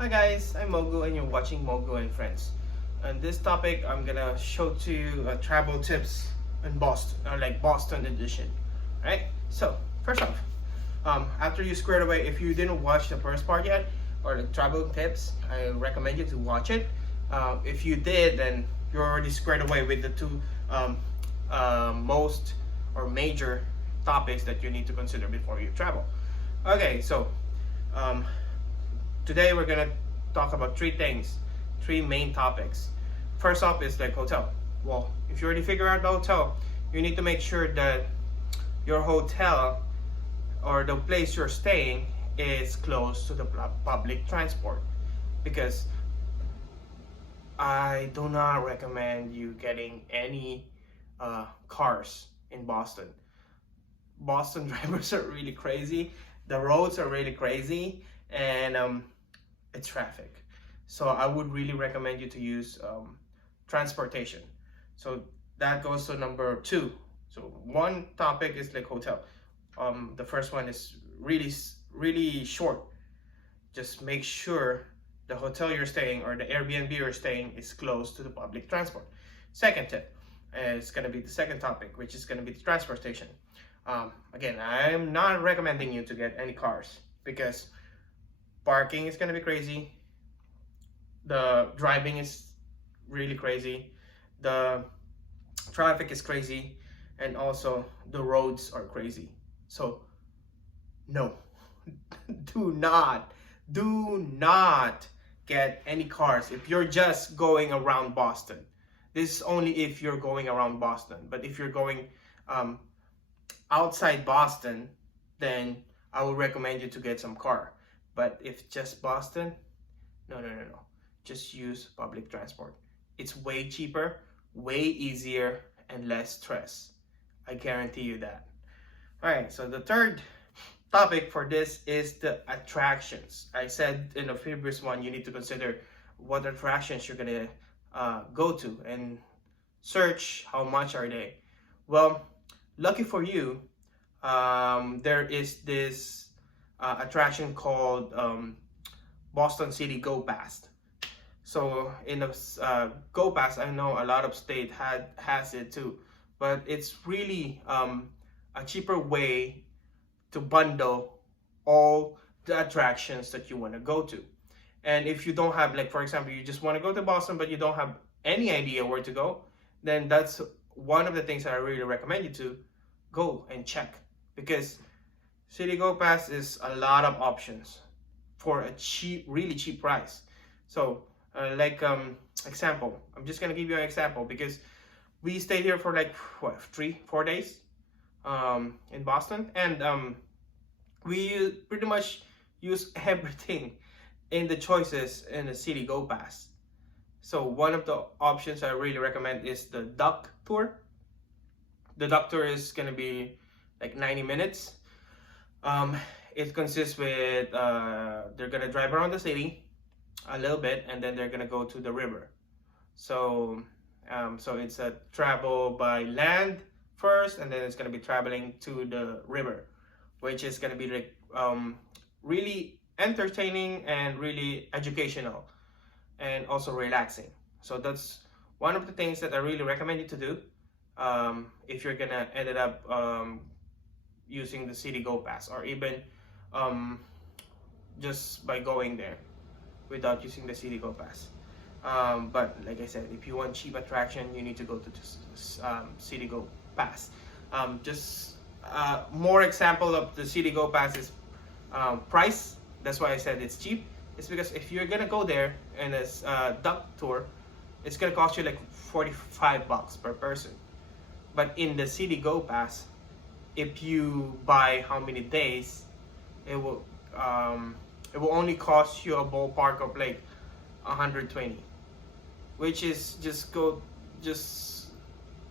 Hi guys, I'm Mogu and you're watching Mogu and Friends. On this topic, I'm gonna show to you travel tips in Boston, or like Boston edition. Right? So, first off, after you squared away, if you didn't watch the first part yet, or the travel tips, I recommend you to watch it. If you did, then you're already squared away with the two most or major topics that you need to consider before you travel. Okay, so um, today we're gonna talk about three main topics. First off is like hotel. Well, if you already figure out the hotel, you need to make sure that your hotel or the place you're staying is close to the public transport, because I do not recommend you getting any cars in Boston. Boston drivers are really crazy. The roads are really crazy, and it's traffic. So I would really recommend you to use transportation. So that goes to number two. So one topic is like hotel. The first one is really short. Just make sure the hotel you're staying or the Airbnb you're staying is close to the public transport. Second tip is going to be the second topic, which is going to be the transportation. Again, I'm not recommending you to get any cars because parking is going to be crazy. The driving is really crazy. The traffic is crazy. And also the roads are crazy. So no, do not get any cars if you're just going around Boston. This is only if you're going around Boston. But if you're going outside Boston, then I would recommend you to get some car. But if just Boston, no. Just use public transport. It's way cheaper, way easier, and less stress. I guarantee you that. All right, so the third topic for this is the attractions. I said in the previous one, you need to consider what attractions you're gonna go to and search how much are they. Well, lucky for you, there is this attraction called Boston City Go Pass. So in the Go Pass, I know a lot of state has it too, but it's really a cheaper way to bundle all the attractions that you want to go to. And if you don't have, like for example, you just want to go to Boston, but you don't have any idea where to go, then that's one of the things that I really recommend you to go and check, because City Go Pass is a lot of options for a really cheap price. So example, I'm just gonna give you an example because we stayed here for like what, 3-4 days in Boston, and we pretty much use everything in the choices in the City Go Pass. So one of the options I really recommend is the Duck Tour. The Duck Tour is gonna be like 90 minutes. It consists with they're gonna drive around the city a little bit, and then they're gonna go to the river. So it's a travel by land first, and then it's gonna be traveling to the river, which is gonna be like really entertaining and really educational and also relaxing. So that's one of the things that I really recommend you to do if you're gonna end up using the City Go Pass, or even just by going there without using the City Go Pass. But like I said, if you want cheap attraction, you need to go to this City Go Pass. Just more example of the City Go Pass is price. That's why I said it's cheap. It's because if you're gonna go there in this duck tour, it's gonna cost you like $45 per person. But in the City Go Pass, if you buy how many days, it will only cost you a ballpark of like 120, which is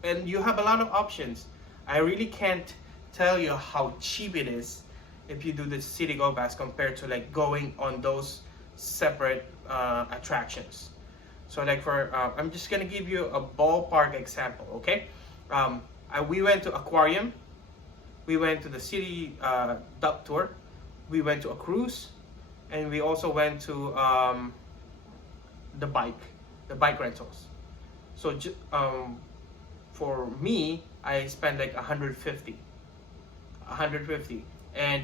and you have a lot of options. I really can't tell you how cheap it is if you do the City Go Pass compared to like going on those separate attractions. So like I'm just gonna give you a ballpark example, okay? We went to aquarium, we went to the City Duck Tour, we went to a cruise, and we also went to the bike rentals. So for me, I spent like 150, and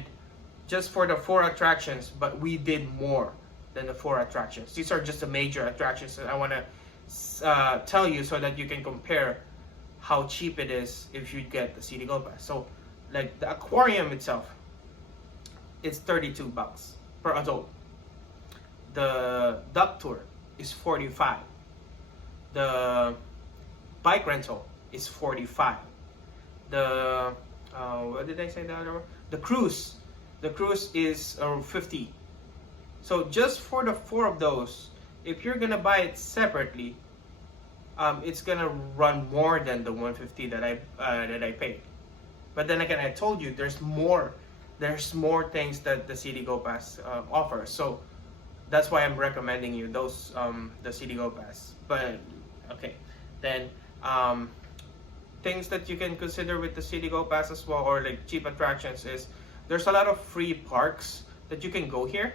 just for the 4 attractions, but we did more than the 4 attractions. These are just the major attractions that I want to tell you so that you can compare how cheap it is if you get the City Go Pass. So like the aquarium itself, it's $32 per adult. The duck tour is $45. The bike rental is $45. The what did I say the other one? The cruise is $50. So just for the 4 of those, if you're gonna buy it separately, it's gonna run more than the $150 that I paid. But then again, I told you there's more things that the City Go Pass offers. So that's why I'm recommending you those the City Go Pass. But okay, then things that you can consider with the City Go Pass as well, or like cheap attractions, is there's a lot of free parks that you can go here,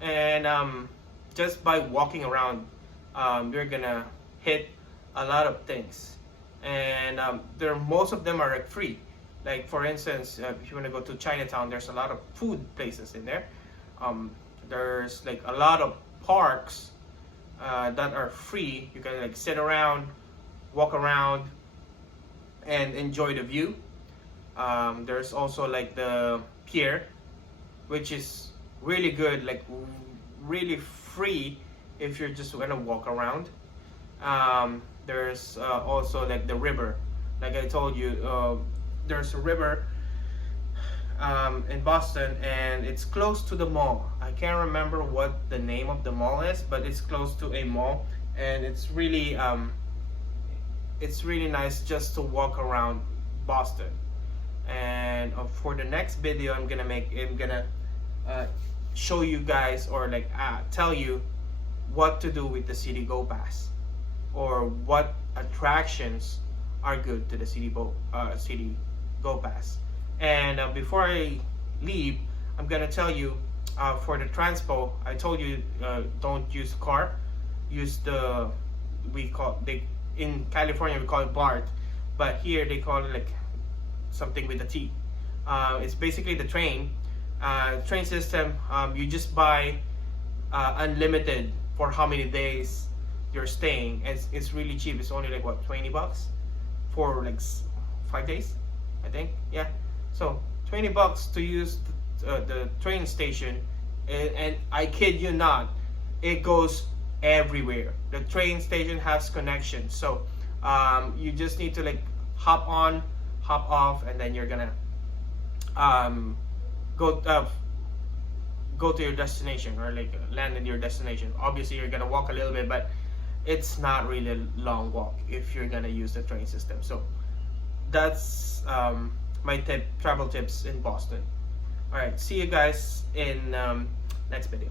and just by walking around, you're gonna hit a lot of things, and most of them are like free. Like for instance, if you want to go to Chinatown, there's a lot of food places in there. There's like a lot of parks that are free. You can like sit around, walk around, and enjoy the view. There's also like the pier, which is really good, like really free if you're just gonna walk around. There's also like the river. Like I told you, there's a river in Boston, and it's close to the mall. I can't remember what the name of the mall is, but it's close to a mall, and it's really nice just to walk around Boston. And for the next video I'm gonna show you guys, or like tell you what to do with the City Go Pass, or what attractions are good to the City Go Pass. And before I leave, I'm gonna tell you for the transpo, I told you don't use car, use in California we call it BART, but here they call it like something with a T. It's basically the train system. You just buy unlimited for how many days you're staying. It's really cheap. It's only like what, $20 for like 5 days, I think. Yeah. So $20 to use the train station, and I kid you not, it goes everywhere. The train station has connections, so you just need to like hop on, hop off, and then you're gonna go to your destination, or like land in your destination. Obviously you're gonna walk a little bit, but it's not really a long walk if you're gonna use the train system. So that's my travel tips in Boston. All right, see you guys in next video.